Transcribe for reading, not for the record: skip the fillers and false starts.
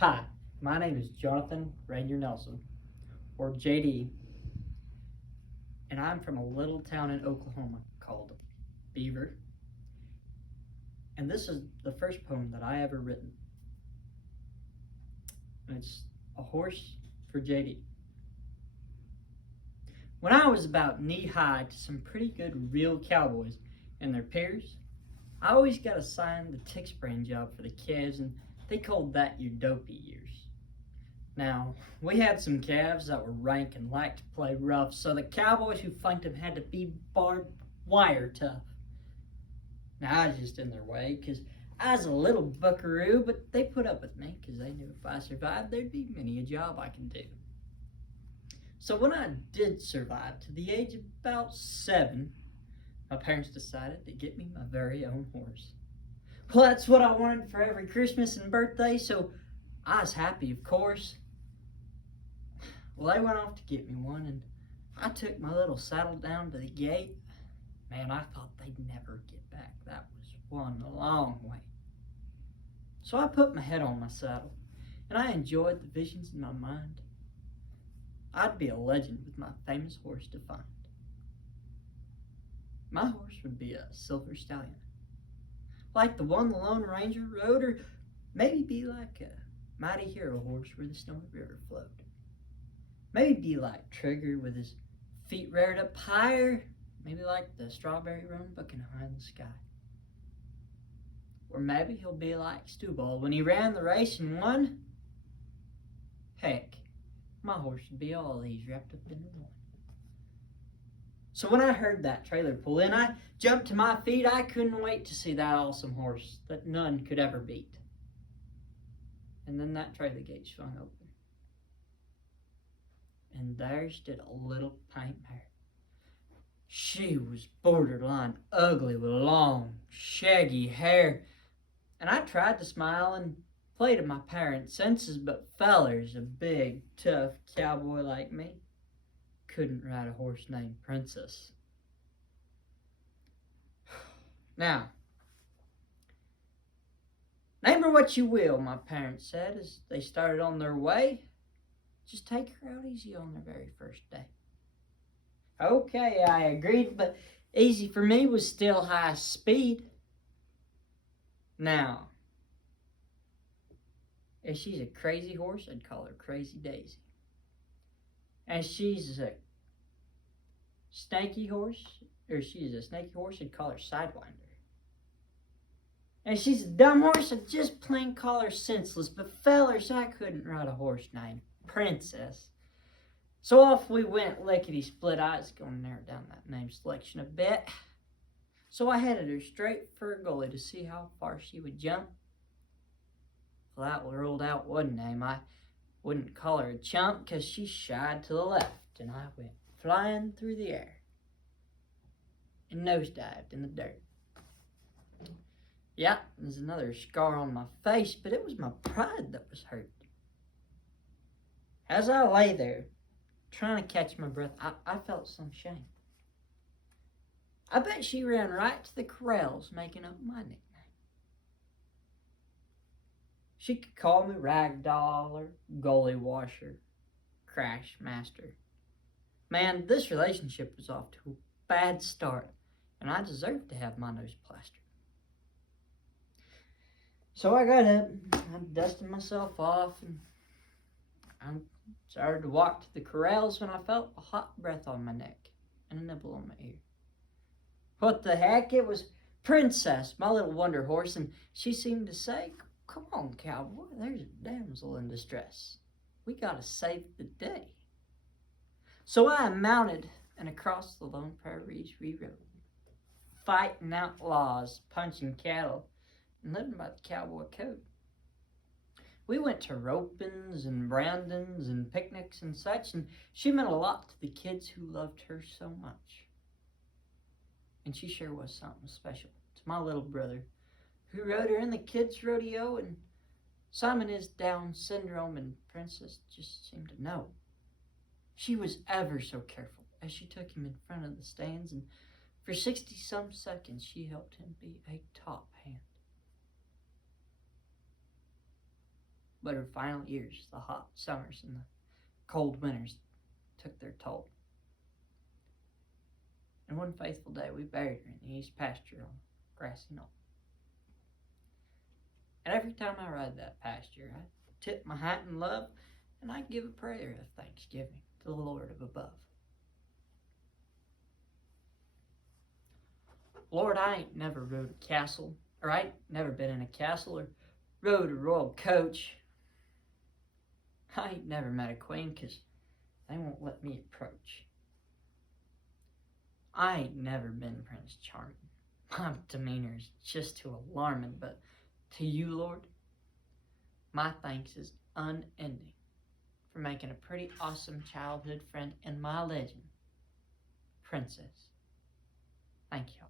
Hi, my name is Jonathan Rainier Nelson, or JD, and I'm from a little town in Oklahoma called Beaver. And this is the first poem that I ever written. And it's A Horse for JD. When I was about knee-high to some pretty good real cowboys and their peers, I always got assigned the tick spraying job for the calves, and they called that your dopey years. Now, we had some calves that were rank and liked to play rough, so the cowboys who flanked them had to be barbed wire tough. Now, I was just in their way, because I was a little buckaroo, but they put up with me, because they knew if I survived, there'd be many a job I could do. So when I did survive to the age of about 7, my parents decided to get me my very own horse. Well, that's what I wanted for every Christmas and birthday, so I was happy, of course. Well, they went off to get me one, and I took my little saddle down to the gate. Man, I thought they'd never get back. That was one long way. So I put my head on my saddle, and I enjoyed the visions in my mind. I'd be a legend with my famous horse to find. My horse would be a silver stallion, like the one the Lone Ranger rode, or maybe be like a mighty hero horse where the Snowy River flowed. Maybe be like Trigger with his feet reared up higher, maybe like the strawberry roan bucking high in the sky. Or maybe he'll be like Stewball when he ran the race and won. Heck, my horse would be all these wrapped up into one. So when I heard that trailer pull in, I jumped to my feet. I couldn't wait to see that awesome horse that none could ever beat. And then that trailer gate swung open, and there stood a little paint mare. She was borderline ugly with long, shaggy hair, and I tried to smile and play to my parents' senses, but fellers, a big, tough cowboy like me, couldn't ride a horse named Princess. Now, name her what you will, my parents said as they started on their way. Just take her out easy on their very first day. Okay, I agreed, but easy for me was still high speed. Now, if she's a crazy horse, I'd call her Crazy Daisy. And she's a snaky horse, I'd call her Sidewinder. And she's a dumb horse, I'd just plain call her Senseless. But fellers, I couldn't ride a horse named Princess. So off we went, lickety-split-eyes, going to narrow down that name selection a bit. So I headed her straight for a gully to see how far she would jump. Well, that ruled out one name. I wouldn't call her a chump, 'cause she shied to the left, and I went flying through the air and nosedived in the dirt. Yeah, there's another scar on my face, but it was my pride that was hurt. As I lay there, trying to catch my breath, I felt some shame. I bet she ran right to the corrals, making up my nickname. She could call me Ragdoll or Goalie Washer, Crash Master. Man, this relationship was off to a bad start, and I deserved to have my nose plastered. So I got up, I dusted myself off, and I started to walk to the corrals when I felt a hot breath on my neck and a nibble on my ear. What the heck? It was Princess, my little wonder horse, and she seemed to say, "Come on, cowboy, there's a damsel in distress. We gotta save the day." So I mounted and across the lone prairies we rode, fighting outlaws, punching cattle, and living by the cowboy code. We went to ropings and brandings and picnics and such, and she meant a lot to the kids who loved her so much. And she sure was something special to my little brother, who rode her in the kids' rodeo, and Simon is Down syndrome, and Princess just seemed to know. She was ever so careful as she took him in front of the stands, and for 60-some seconds she helped him be a top hand. But her final years, the hot summers and the cold winters, took their toll. And one faithful day, we buried her in the east pasture on a grassy knoll. And every time I ride that pasture, I tip my hat in love, and I give a prayer of thanksgiving to the Lord of above. Lord, I ain't never rode a castle, or I ain't never been in a castle, or rode a royal coach. I ain't never met a queen, 'cause they won't let me approach. I ain't never been Prince Charming. My demeanor's just too alarming, but to you, Lord, my thanks is unending for making a pretty awesome childhood friend in my legend, Princess. Thank you.